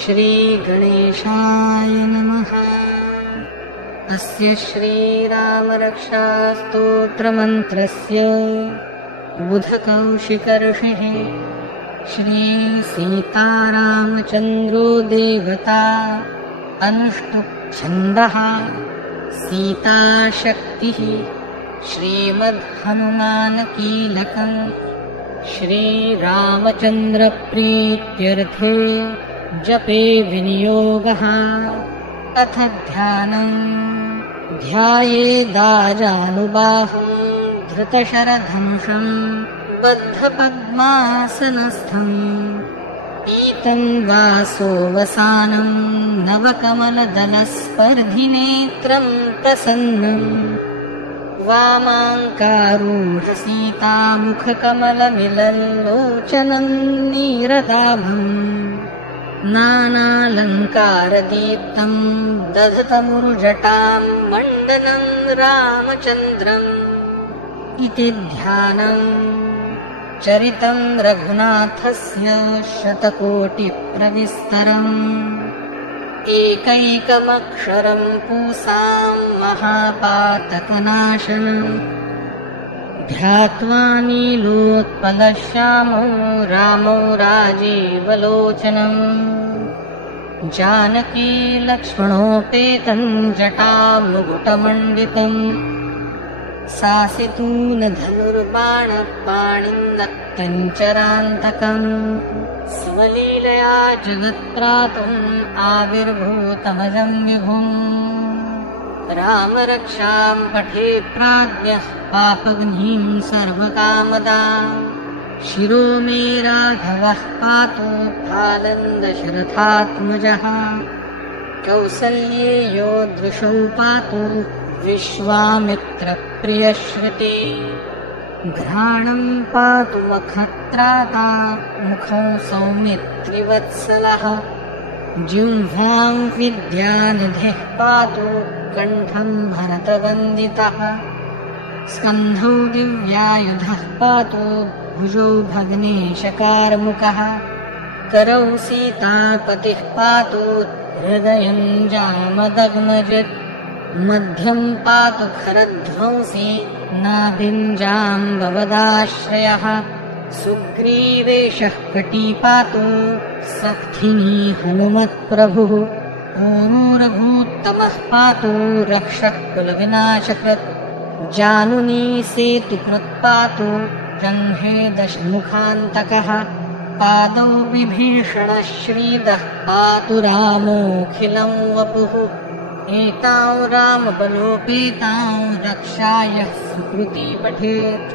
श्रीगणेशाय नमः। अस्य श्रीरामरक्षास्तोत्रमन्त्रस्य बुधकौशिकर्षिः श्रीसीतारामचन्द्रो देवता अनुष्टुप्छन्दः सीताशक्तिः श्रीमद्हनुमानकीलकम् श्रीरामचन्द्रप्रीत्यर्थे जपे विनियोगः। अथ ध्यानम्। ध्यायेदाजानुबाहुं धृतशरधनुषं बद्धपद्मासनस्थम् पीतं वासोवसानं नवकमलदलस्पर्धिनेत्रं प्रसन्नम् वामाङ्कारूढसीतामुखकमलमिलल्लोचनं नीरदाभम् नानालङ्कारदीप्तं दधतमुरुजटां मण्डनं रामचन्द्रम् इति ध्यानम्। चरितं रघुनाथस्य शतकोटिप्रविस्तरम् एकैकमक्षरं पूसां महापातकनाशनम् ध्यात्वा नीलोत्पलश्यामो रामो राजीवलोचनम् जानकी लक्ष्मणोपेतं जटामुकुटमण्डितम् सासितूनधनुर्बाणपाणिन्दत्तञ्चरान्तकम् स्वलीलया जगत्त्रातुम् आविर्भूतमजं विभुम् रामरक्षां पठे प्राज्ञः पापघ्नीं सर्वकामदाम् शिरो मे राघवः पातु फालन्दशरथात्मजः कौसल्येयो दृशौ पातु विश्वामित्रप्रियश्रुते घ्राणं पातु मखत्राता मुखं सौमित्रिवत्सलः जिह्वां विद्यानिधिः पातु कण्ठं भरतवन्दितः स्कन्धौ दिव्यायुधः पातु भुजौ भग्नेशकार्मुकः करौ सीतापतिः पातु हृदयं जामदग्नजित् मध्यं पातु खरध्वंसी नाभिं जाम्बवदाश्रयः सुग्रीवेशः कटी पातु सख्थिनी हनुमत्प्रभुः ऊरूरभूत्तमः पातु रक्षः कुलविनाशकृत् जानुनी सेतुकृत् पातु जह्ने दशमुखान्तकः पादौ विभीषणः श्रीदः पातु रामोऽखिलं वपुः एतां रामबलोपेतां रक्षायः सुकृती पठेत्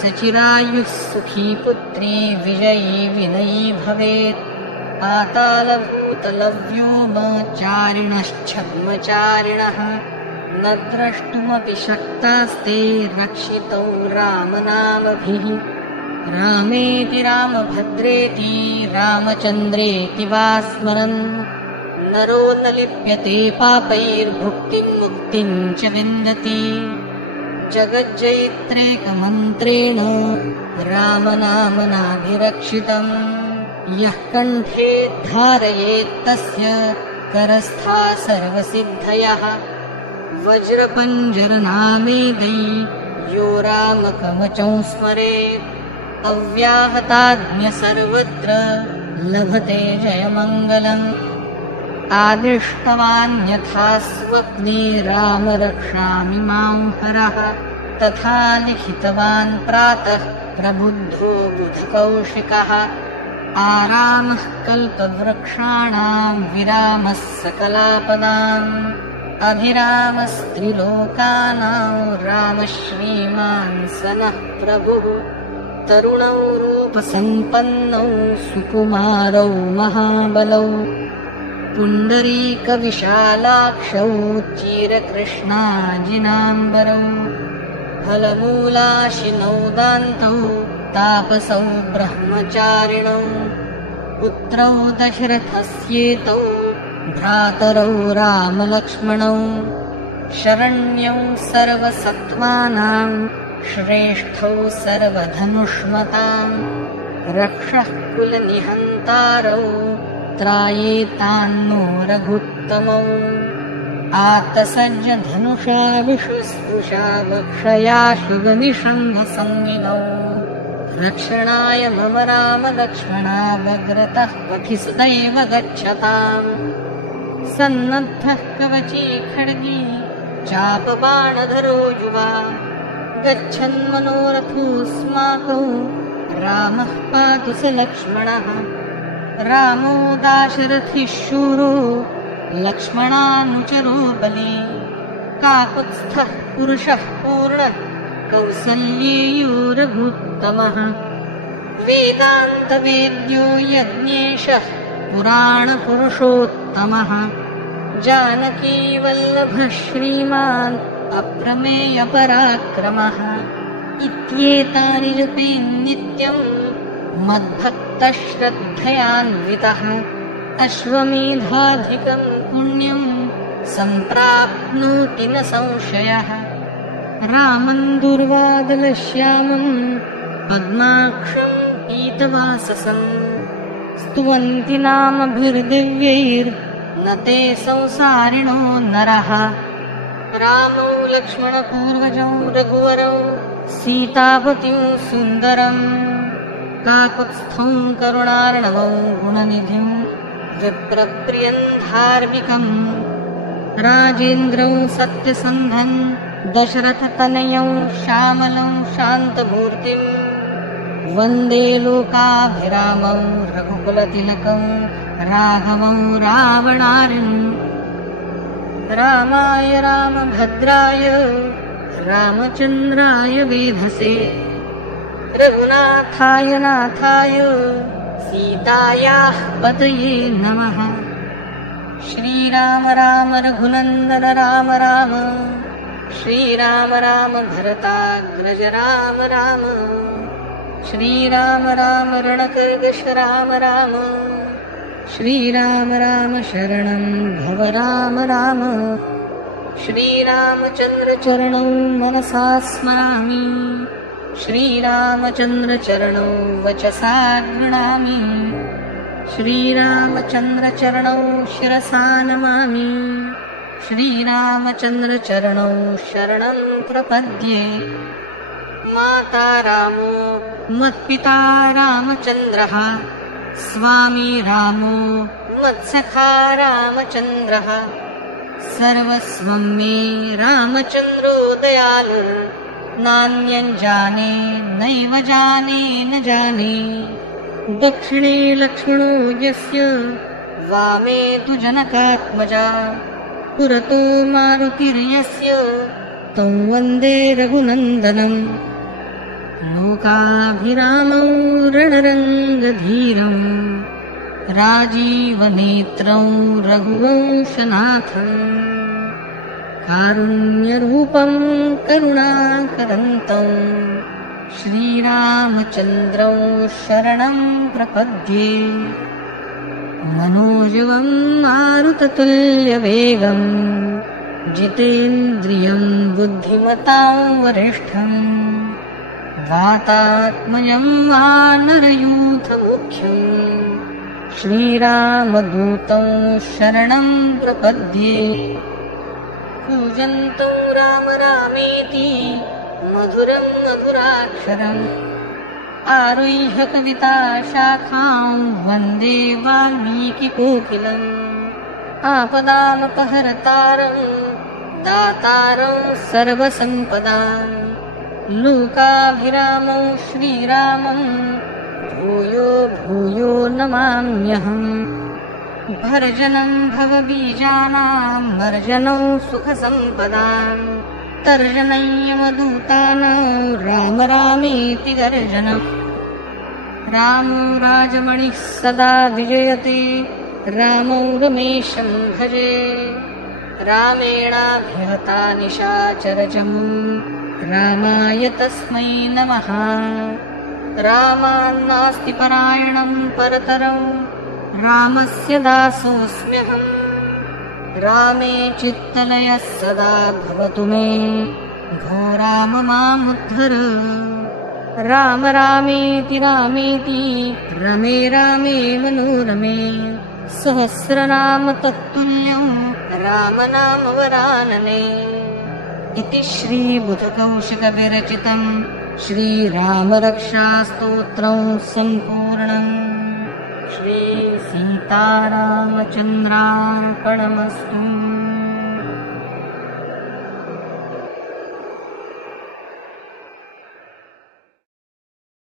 सचिरायुः सुखी पुत्री विजयी विनयी भवेत् पातालभूतलव्योमचारिणश्छद्मचारिणः न द्रष्टुमपि शक्तास्ते रक्षितौ रामनामभिः रामेति रामभद्रेति रामचन्द्रेति वा स्मरन् नरो न लिप्यते पापैर्भुक्तिं मुक्तिं च विन्दति जगज्जयित्रेकमन्त्रेण रामनामनाभिरक्षितम् यः कण्ठे धारयेत्तस्य करस्था सर्वसिद्धयः वज्रपञ्जरनामेदै यो रामकवचं स्मरेत् अव्याहताज्ञ सर्वत्र लभते जयमङ्गलम् आदिष्टवान्यथा स्वप्ने राम रक्षामि मां हरः तथा लिखितवान् प्रातः प्रबुद्धो बुधकौशिकः आरामः कल्पवृक्षाणां विरामः सकलापदाम् अभिरामस्त्रिलोकानां रामः श्रीमान् सनः प्रभुः तरुणौ रूपसम्पन्नौ सुकुमारौ महाबलौ पुण्डरीकविशालाक्षौ चिरकृष्णाजिनाम्बरौ फलमूलाशिनौ दान्तौ तापसौ ब्रह्मचारिणौ पुत्रौ दशरथस्येतौ भ्रातरौ रामलक्ष्मणौ शरण्यौ सर्वसत्त्वानां श्रेष्ठौ सर्वधनुष्मतां रक्षः कुलनिहन्तारौ त्रायेतान्नो रघुत्तमौ आतसज्ज धनुषा विशुस्पृशा वक्षया शुभनिषङ्गसंविनौ रक्षणाय मम राम लक्ष्मणावग्रतः पथि सदैव गच्छताम् सन्नद्धः कवची खड्गी चापबाणधरो युवा गच्छन्मनोरथोऽस्माकौ रामः पातु स लक्ष्मणः रामो दाशरथिः शूरो लक्ष्मणानुचरो बली काकुत्स्थः पुरुषः पूर्णः कौसल्येयो रघुत्तमः वेदान्तवेद्यो यज्ञेशः पुराणपुरुषोत्तमः जानकीवल्लभः श्रीमान् अप्रमेयपराक्रमः इत्येतानि जपे नित्यम् मद्भक्तः श्रद्धयान्वितः अश्वमेधाधिकम् पुण्यम् सम्प्राप्नोति न संशयः रामम् दुर्वादलश्यामम् पद्माक्षम् पीतवाससम् स्तुवन्ति नामभिर्दिव्यैर्न ते संसारिणो नरः रामौ लक्ष्मणपूर्वजौ रघुवरौ सीतापतिं सुन्दरम् काकुत्स्थौ करुणार्णवौ गुणनिधिं विप्रप्रियं धार्मिकम् राजेन्द्रौ सत्यसन्धन् दशरथतनयौ श्यामलौ शान्तमूर्तिम् वन्दे लोकाभिरामौ रघुकुलतिलकं राघवौ रावणारिम् रामाय रामभद्राय रामचन्द्राय वेधसे रघुनाथाय नाथाय सीतायाः पतये नमः श्रीराम राम रघुनन्दन राम राम श्रीराम राम भरताग्रज राम राम श्रीराम राम रणकर्कश राम राम श्रीराम राम शरणं भव राम राम श्रीरामचन्द्र चरणौ मनसा स्मरामि श्रीरामचन्द्र चरणौ वचसा गृह्णामि श्रीरामचन्द्र चरणौ शिरसा नमामि श्रीरामचन्द्र चरणौ शरणं प्रपद्ये माता रामो मत्पिता रामचन्द्रः स्वामी रामो मत्सखा रामचन्द्रः सर्वस्वं मे रामचन्द्रो दयालु नान्यं जाने नैव जाने न जाने दक्षिणे लक्ष्मणो यस्य वामे तु जनकात्मजा पुरतो मारुतिर्यस्य तं वन्दे रघुनन्दनम् लोकाभिरामौ रणरङ्गधीरं राजीवनेत्रं रघुवंशनाथम् कारुण्यरूपं करुणाकरन्तं श्रीरामचन्द्रं शरणं प्रपद्ये मनोजवं मारुततुल्यवेगं जितेन्द्रियं बुद्धिमतां वरिष्ठम् वातात्मजं वानरयूथमुख्यम् श्रीरामदूतं शरणं प्रपद्ये कूजन्तो राम रामेति मधुरं मधुराक्षरम् आरुह्य कविता शाखां वन्दे वाल्मीकिकोकिलम् आपदामपहर्तारं दातारं सर्वसम्पदां लोकाभिरामौ श्रीरामं भूयो भूयो नमाम्यहम् भर्जनं भवबीजानां मर्जनं सुखसम्पदां तर्जनं यमदूतानां राम रामेति गर्जनम् रामो राजमणिः सदा विजयते रामौ रमेशं भजे रामेणाभिहता निशाचरजम् रामाय तस्मै नमः रामान्नास्ति परायणं परतरं रामस्य दासोऽस्म्यहम् रामे चित्तलयः सदा भवतु मे भो राम मामुद्धर राम रामेति रामेति रमे रामे मनोरमे सहस्रनाम तत्तुल्यं रामनाम वरानने। इति श्रीबुधकौशिकविरचितं श्रीरामरक्षास्तोत्रं सम्पूर्णम्। श्रीसीतारामचन्द्रार्पणमस्तु।